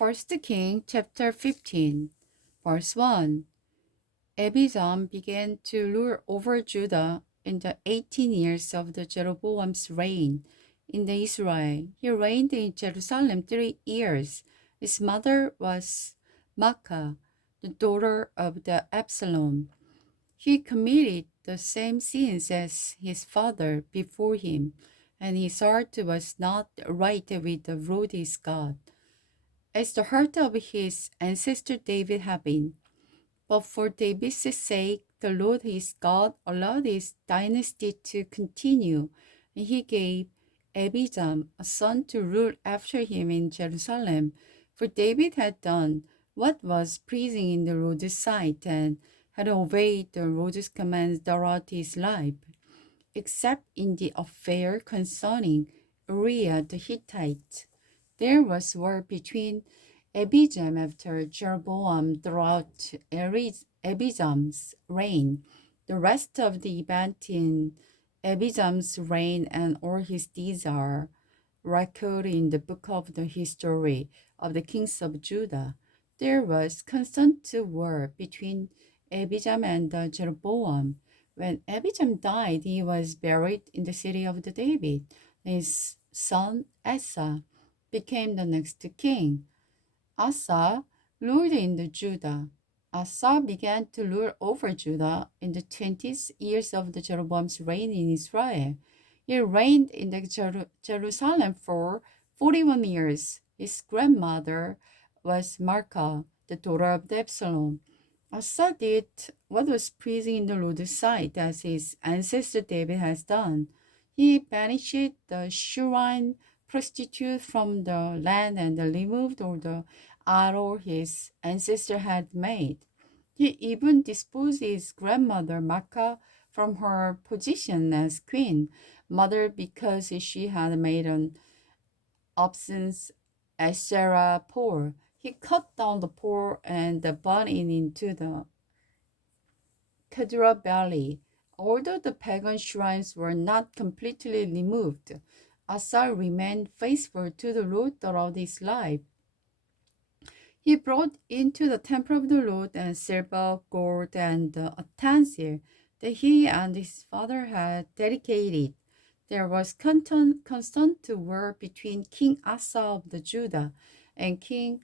First King chapter 15, verse 1. Abijam began to rule over Judah in the 18 years of the Jeroboam's reign in the Israel. He reigned in Jerusalem 3 years. His mother was Maacah, the daughter of the Absalom. He committed the same sins as his father before him, and his heart was not right with the Lord his God, as the heart of his ancestor David had been. But for David's sake, the Lord his God allowed his dynasty to continue, and he gave Abijam a son to rule after him in Jerusalem. For David had done what was pleasing in the Lord's sight and had obeyed the Lord's commands throughout his life, except in the affair concerning Uriah the Hittite. There was war between Abijam after Jeroboam throughout Abijam's reign. The rest of the event in Abijam's reign and all his deeds are recorded in the book of the history of the kings of Judah. There was constant war between Abijam and Jeroboam. When Abijam died, he was buried in the city of David. His son Asa became the next king. Asa ruled in Judah. Asa began to rule over Judah in the 20th years of the Jeroboam's reign in Israel. He reigned in Jerusalem for 41 years. His grandmother was Maacah, the daughter of Absalom. Asa did what was pleasing in the Lord's sight, as his ancestor David has done. He banished the Shunammite prostitute from the land and removed all the idol his ancestor had made. He even disposed his grandmother Maacah from her position as queen, mother, because she had made an obscene Asherah pole. He cut down the pole and burned it into the Kedra Valley. Although the pagan shrines were not completely removed, Asa remained faithful to the Lord throughout his life. He brought into the temple of the Lord and silver, gold, and utensils that he and his father had dedicated. There was constant war between King Asa of the Judah and King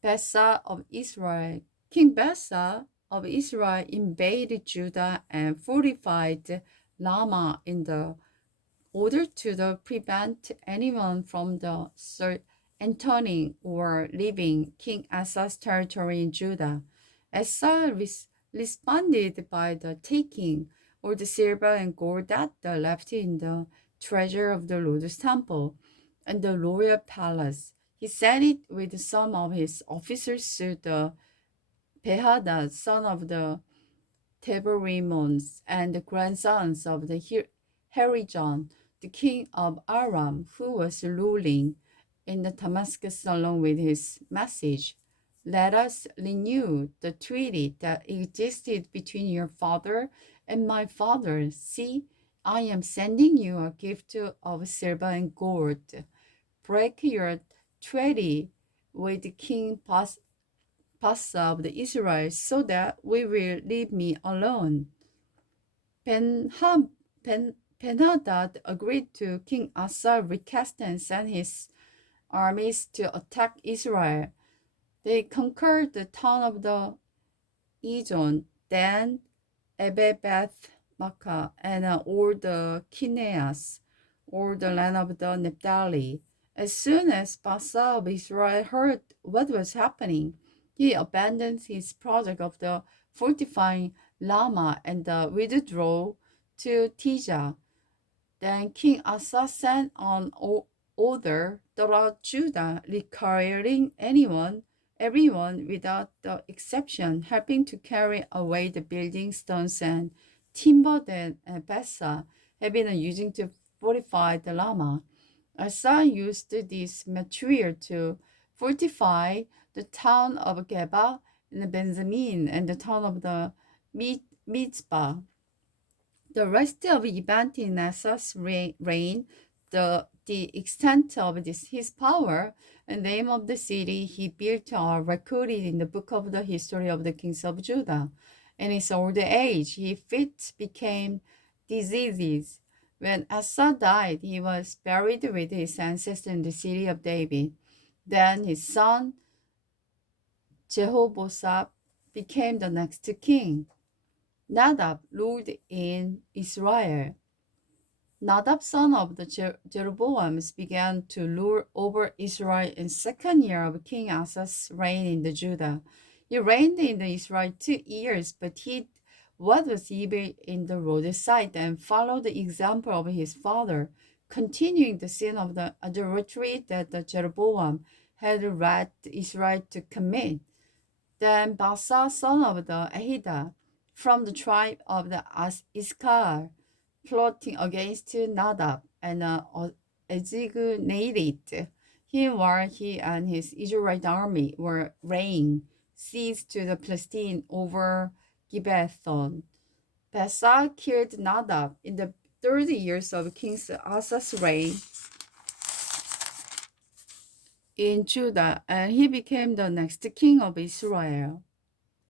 Baasha of Israel. King Baasha of Israel invaded Judah and fortified Ramah in the order to prevent anyone from entering or leaving King Asa's territory in Judah. Asa responded by the taking all the silver and gold that they left in the treasure of the Lord's temple and the royal palace. He sent it with some of his officers to the Behadad, son of the Tabarimons, and the grandsons of the Herijon, the king of Aram, who was ruling in the Damascus along with his message. Let us renew the treaty that existed between your father and my father. See, I am sending you a gift of silver and gold. Break your treaty with King Baasha of the Israel, so that we will leave me alone. Ben-Hadad agreed to King Asa's request and sent his armies to attack Israel. They conquered the town of the Ijon, Dan, Ebebeth Makkah, and all the Kineas, all the land of the Naphtali. As soon as Baasha of Israel heard what was happening, he abandoned his project of the fortifying Ramah and withdrew to Tijah. Then King Asa sent an order throughout Judah requiring everyone without the exception, helping to carry away the building stones and timber that Baasha had been using to fortify the Ramah. Asa used this material to fortify the town of Geba and Benjamin and the town of the Mizpah. The rest of the event in Asa's reign, the the extent of his power and name of the city he built are recorded in the book of the history of the kings of Judah. In his old age, his feet became diseases. When Asa died, he was buried with his ancestors in the city of David. Then his son Jehoshaphat became the next king. Nadab ruled in Israel. Nadab, son of the Jeroboams, began to rule over Israel in second year of King Asa's reign in the Judah. He reigned in Israel 2 years, but he what was evil in the Lord's sight and followed the example of his father, continuing the sin of the adultery that the Jeroboam had led Israel to commit. Then Baasa, son of the Ahida, from the tribe of the Issachar, plotting against Nadab and designated him while he and his Israelite army were laying siege to the Philistines over Gibeathon. Baasa killed Nadab in the 30 years of King Asa's reign in Judah, and he became the next king of Israel.